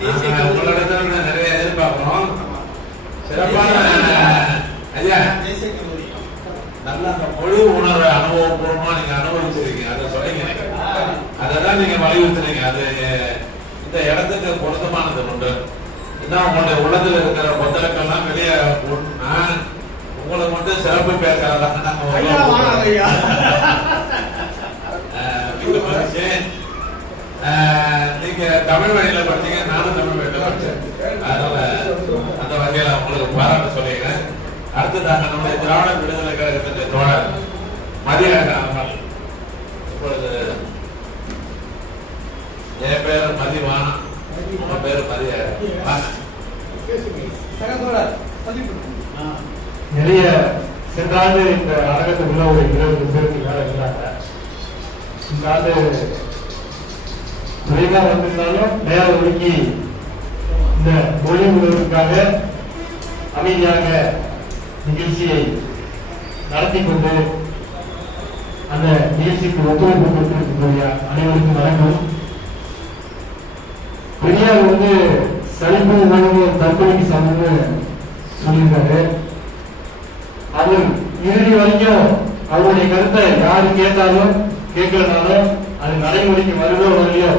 உங்களிடத்துல நிறைய எதிர்பார்க்கிறோம். சிறப்பான ஐயா, நல்ல அந்த மொழி உணர்வை அனுபவபூர்வமா நீங்க அனுபவிச்சிருக்கீங்க. அதை சொல்லிங்க, அதான் நீங்க வலியுறுத்துறீங்க. அது இந்த இடத்துக்கு பொருத்தமானது உண்டு. இன்னும் உங்களுடைய உள்ளத்துல இருக்கிற கொத்தலக்கெல்லாம் வெளியே உங்களுக்கு மட்டும் சிறப்பு பேசுறதா நீங்க தமிழ் வழியில படிச்சீங்க, நானும் தமிழ் வழியில படிச்சேன். அதனால அந்த வகையில உங்களுக்கு பாராட்டு சொல்லிக்கிறேன். அடுத்ததாக நம்முடைய திராவிட விடுதலை கழகத்தின் தோழர் மதியழகன் அவர்கள். இப்பொழுது என் பேர் மதிவான், உங்க பேரு மதியழகன். நிறைய சென்ற ஆண்டு இந்த அரங்கத்துக்குள்ள ஒரு 20 பேருக்கு மேல இருந்தாங்க. இந்த ஆண்டு குறைவா வந்திருந்தாலும் நேரம் ஒதுக்கி இந்த மொழி உணர்வுக்காக அமைதியாக நிகழ்ச்சியை நடத்தி கொண்டு அந்த நிகழ்ச்சிக்கு ஒத்துழைப்பு கொடுத்திருக்கக்கூடிய அனைவருக்கும் வணக்கம். பெரியார் சலிப்பு உணர்வு தற்கொலைக்கு சமம்னு சொல்லியிருக்காரு. அவர் இறுதி வரைக்கும் அவருடைய கருத்தை யாரு கேட்டாலும் கேட்கறதுனாலும் அது நடைமுறைக்கு வருதோ வரலையோ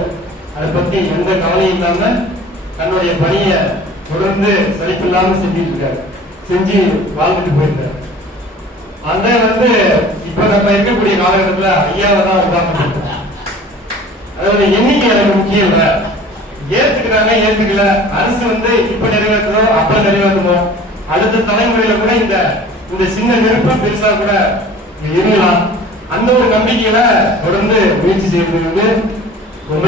அதை பத்தி எந்த கவலையும் இல்லாம தன்னுடைய பணியை தொடர்ந்து சலிப்பு இல்லாம செஞ்சுட்டு இருக்காரு, செஞ்சு வாழ்ந்துட்டு போயிருக்காரு. அந்த இப்ப நம்ம இருக்கக்கூடிய காலகட்டத்துல ஐயாவை தான் உதாரணம். அதோட எண்ணிக்கை எனக்கு முக்கியம் இல்ல. ஏத்துக்கிறாங்க ஏத்துக்கல, அரசு இப்ப நிறைவேற்றதோ அப்ப நிறைவேற்றமோ அடுத்த தலைமுறையில கூட இந்த சின்ன நெருப்பு பெருசா கூட இருக்கலாம். அந்த ஒரு நம்பிக்கையில தொடர்ந்து முயற்சி செய்வது ரொம்ப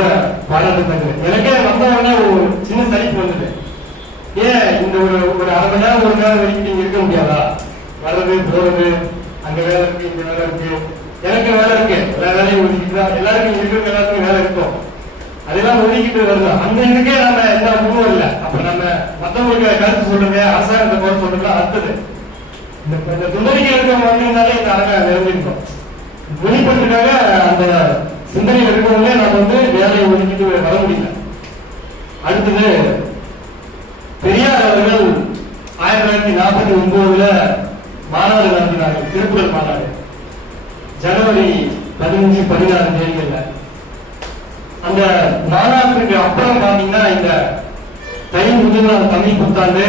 பாராட்டுத்தக்க. எனக்கே வந்தவொடனே ஒரு சின்ன சலிப்பு வந்தது. ஏன் இந்த ஒரு அரை மணி நேரம் ஒரு நேரம் வரைக்கும் நீங்க இருக்க முடியாதா? வர்றது போறது, அங்க வேலை இருக்கு, இங்க வேலை இருக்கு, எனக்கு வேலை இருக்கு, எல்லா வேலையும் ஒதுக்கிட்டு எல்லாருக்கும் இருக்கிற எல்லாருக்கும் வேலை இருக்கும், அதெல்லாம் ஒதுக்கிட்டு வருது. அந்த இதுக்கே நம்ம எந்த அனுபவம் இல்லை. அப்ப நம்ம மத்தவங்களுக்கு கருத்து சொல்றது, அரசாங்கத்தை போல சொல்றது அடுத்தது. இந்த துணரிக்கை இருக்கவங்க வந்திருந்தாலே இந்த அரங்க நிறைஞ்சிருக்கும். வெளிப்பட்டுக்காக அந்த சிந்தனையில் இருக்கவங்களே நம்ம வேலையை ஒதுக்கிட்டு வர முடியல. அடுத்தது பெரியார் அவர்கள் 1949 மாநாடு நடத்தினார்கள், திருக்குறள் மாநாடு. ஜனவரி 15, 16 தேதிகள்ல அந்த மாநாட்டுக்கு அப்புறம் பாத்தீங்கன்னா இந்த தை முதல் நாள் தமிழ் புத்தாண்டு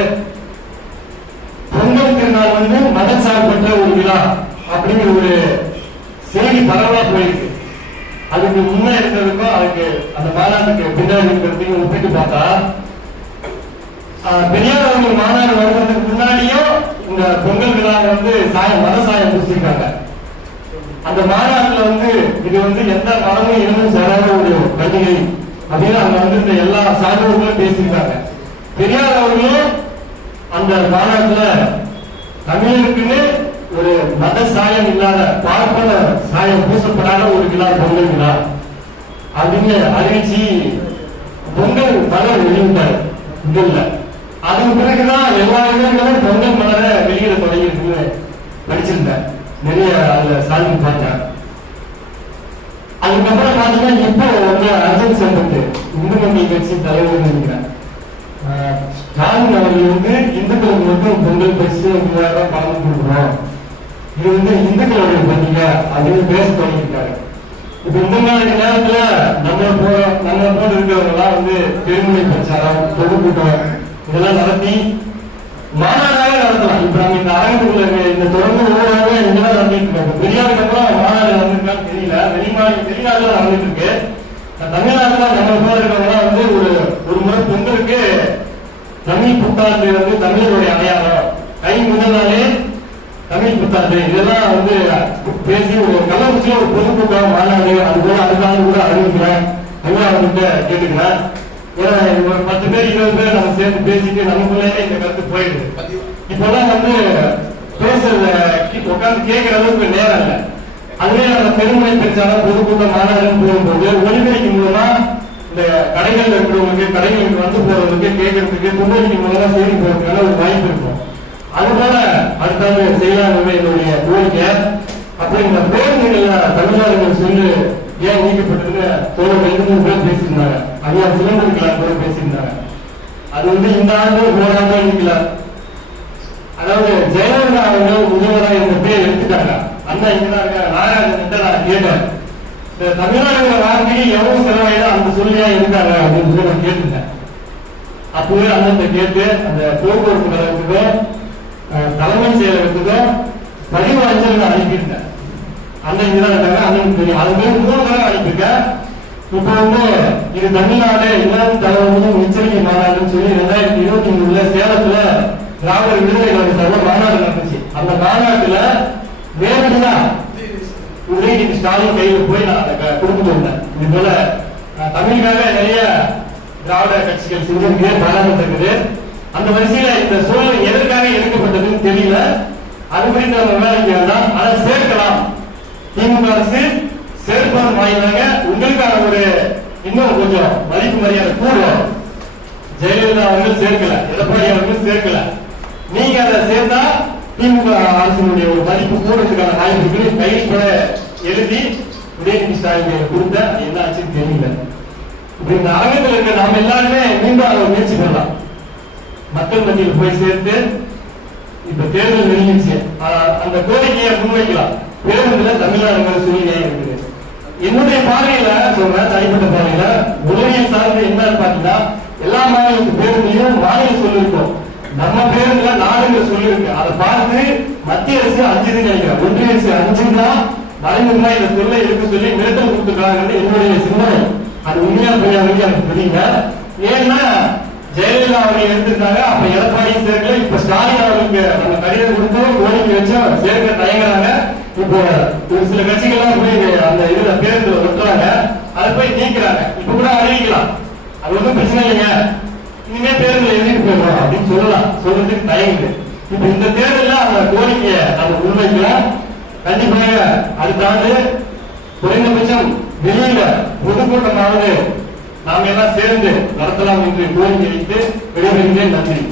பொங்கல் திருநாள் மதச்சார்பற்ற ஒரு விழா அப்படிங்கிற ஒரு செய்தி பரவலா போயிருக்கு. அதுக்கு முன்னே இருக்கிறதுக்கும் அதுக்கு அந்த மாநாட்டுக்கு பின்னாடி இருக்கிறதுக்கு ஒப்பிட்டு பார்த்தா பெரியார் அவர்கள் மாநாடு வருவதற்கு முன்னாடியும் இந்த பொங்கல் விழா சாயம் மத சாயம் பூசிருக்காங்க. அந்த மாநாட்டுல இது எந்த மதமும் இன்னும் சேராத ஒரு பண்டிகை அப்படின்னு அங்க இந்த எல்லா சான்றோர்களும் பேசியிருக்காங்க. பெரியார் அவர்களும் அந்த மாநாட்டுல தமிழருக்குன்னு ஒரு மத சாயம் இல்லாத பார்ப்பன சாயம் பூசப்படாத ஒரு விழா பொங்கல் விழா அப்படின்னு அறிவிச்சு பொங்கல் மலர் வெளியிட்டார். இல்ல அதுக்கு பிறகுதான் எல்லா இடங்களும் பொங்கல் மலரை வெளியிட தொடங்கியிருக்குன்னு படிச்சிருந்தேன். நிறைய அதுல சாதனை பார்த்தேன். அதுக்கப்புறம் பாத்தீங்கன்னா இப்போ அர்ஜுன் சம்பத்து இந்து மக்கள் கட்சி தலைவர் நினைக்கிறேன், ஸ்டாலின் அவர்கள் இந்துக்களுக்கு மட்டும் பொங்கல் பரிசு பணம் கொடுக்குறோம், இது இந்துக்களுடைய பண்டிகை அப்படின்னு பேச தொடங்கியிருக்காரு. இப்ப இந்த மாதிரி நேரத்துல நம்ம போல இருக்கிறவங்க எல்லாம் பெருமுனை பிரச்சாரம், பொதுக்கூட்டம் இதெல்லாம் நடத்தி மாநாடாக நடத்தலாம். இப்ப நம்ம இந்த அரங்கத்துக்குள்ள இந்த தொடர்ந்து ஊராக இங்கெல்லாம் நடத்திட்டு இருக்காங்க. பெரியாருக்கு அப்புறம் மாநாடு நடந்திருக்கான்னு தெரியல, வெளிநாட்டுல நடந்துட்டு இருக்கு. தமிழ்நாட்டுல நம்ம போல இருக்கிறவங்க ஒரு முறை பொங்கலுக்கு தமிழ் புத்தாண்டு தமிழருடைய அடையாளம், கை முதல் நாளே தமிழ் புத்தாண்டு இதெல்லாம் பேசி ஒரு கள்ளக்குறிச்சியில ஒரு பொதுக்கூட்டம் மாநாடு அது கூட அதுக்காக கூட அறிவிக்கிறேன். ஐயா அவர்கிட்ட கேட்டுக்கிறேன். ஏன்னா ஒரு 10 பேர் 20 பேர் நம்ம சேர்ந்து பேசிட்டு நமக்குள்ளே இந்த கருத்து போயிடுது. இப்பெல்லாம் பேசுறத உட்காந்து கேட்கிற அளவுக்கு நேரம் இல்லை. அதுவே நம்ம பெருமுனை பிரச்சாரம் பொதுக்கூட்டம் மாநாடுன்னு போகும்போது ஒலிபெருக்கி மூலமா இந்த கடைகள் இருக்கிறவங்களுக்கு கடைகளுக்கு போறதுக்கு கேட்கறதுக்கு துணைக்கு மூலமா செய்தி போறதுக்கான ஒரு வாய்ப்பு இருக்கும். அதுபோல அடுத்தாண்டு செய்யலாம் என்னுடைய கோரிக்கை. அப்படி இந்த பேருந்துகள்ல தமிழ்நாடுகள் சொல்லு ஏன் நீக்கப்பட்டதுன்னு தோழர் 2-3 பேர் பேசியிருந்தாங்க. ஐயா சிலம்பரக்கலாம் கூட பேசியிருந்தாங்க. அது வந்து இந்த ஆண்டு போராண்டோ நிக்கல. அதாவது ஜெயலலிதா அவர்கள் முதல்வராக இந்த பேர் எடுத்துட்டாங்க. அண்ணா இங்கதான் இருக்காங்க. நாராயணன் நான் கேட்டேன், இந்த தமிழ்நாடு வார்த்தைக்கு எவ்வளவு செலவாயிடும் அந்த சொல்லியா இருக்காங்க அப்படின்னு சொல்லி நான் கேட்டுட்டேன். அப்பவே அண்ணன் கேட்டு அந்த போக்குவரத்து கழகத்துக்கும் தலைமைச் செயலகத்துக்கும் பதிவு அஞ்சல் அனுப்பியிருந்தேன். அண்ணன் இங்கதான் இருக்காங்க, அண்ணனுக்கு தெரியும். அது மாதிரி 3 தடவை அனுப்பியிருக்கேன். இப்ப வந்து இது தமிழ்நாடு இளம் தலைவர்களும் எச்சரிக்கை மாநாடுன்னு சொல்லி 2023 சேலத்துல திராவிட விடுதலை கழக சார்பில் மாநாடு நடந்துச்சு. அந்த மாநாட்டுல நேரடியா உதயநிதி ஸ்டாலின் கையில் போய் நான் கொடுத்துட்டு வந்தேன். இது போல தமிழுக்காக நிறைய திராவிட கட்சிகள் செஞ்சிருக்கு, பாராளுமன்ற இருக்குது. அந்த வரிசையில இந்த சூழல் எதற்காக எடுக்கப்பட்டதுன்னு தெரியல. அது குறித்து நம்ம வேலைக்கு வேண்டாம், அதை சேர்க்கலாம். திமுக அரசு சேர்ப்பதன் வாயிலாக உங்களுக்கான ஒரு இன்னும் கொஞ்சம் மதிப்பு மரியாதை கூடும். ஜெயலலிதா அவர்கள் சேர்க்கல, எடப்பாடி அவர்கள் சேர்க்கல. நீங்க அதை சேர்த்தா திமுக அரசினுடைய ஒரு மதிப்பு கூடுறதுக்கான வாய்ப்புகள் கையில் கூட எழுதி உதயநிதி ஸ்டாலின் கொடுத்த என்ன ஆச்சுன்னு தெரியல. இப்ப இந்த அரங்கத்தில் இருக்க நாம எல்லாருமே மீண்டும் முயற்சி பண்ணலாம், மக்கள் மத்தியில் போய் சேர்த்து. இப்ப தேர்தல் நெருங்கிடுச்சு, அந்த கோரிக்கையை முன்வைக்கலாம். பேருந்துல தமிழ்நாடு சூழ்நிலை இருக்குது. என்னுடைய பார்வையில சொல்றேன், தனிப்பட்ட பார்வையில உதவியை சார்ந்து என்னன்னு பாத்தீங்கன்னா, எல்லா மாநிலத்து பேருந்தையும் மாநில சொல்லிருக்கோம். நம்ம பேருந்துல நாடுங்கிற சொல்லிருக்கு. அதை பார்த்து மத்திய அரசு 5 நினைக்கிறேன், ஒன்றிய அரசு 5 மறைமுகமா இந்த சொல்ல இருக்கு சொல்லி மிரட்டல் கொடுத்துருக்காங்க என்னுடைய சிந்தனை. அது உண்மையா போய் எனக்கு தெரியல. ஏன்னா ஜெயலலிதா அவர்கள் எடுத்திருந்தாங்க, அப்ப எடப்பாடியும் சேர்க்கல. இப்ப ஸ்டாலின் அவர்களுக்கு நம்ம கடிதம் கொடுத்தோம், கோரிக்கை வச்சோம், சேர்க்க தயங்குறாங்க. இப்போ ஒரு சில கட்சிகள்லாம் போய் அந்த இதுல பேருந்து ஒட்டுறாங்க, அதை போய் நீக்கிறாங்க. இப்ப கூட அறிவிக்கலாம், அது ஒன்றும் பிரச்சனை இல்லைங்க, இனிமே பேருந்துல எழுதிட்டு போயிடும் அப்படின்னு சொல்லலாம். சொல்றதுக்கு தயங்குது. இப்ப இந்த தேர்தல அந்த கோரிக்கையை நம்ம முன்வைக்கலாம். கண்டிப்பாக அடுத்த ஆண்டு குறைந்தபட்சம் வெளியில பொதுக்கூட்டமாவது நாம எல்லாம் சேர்ந்து நடத்தலாம் என்று கோரிக்கை வைத்து விடைபெறுகிறேன். நன்றி.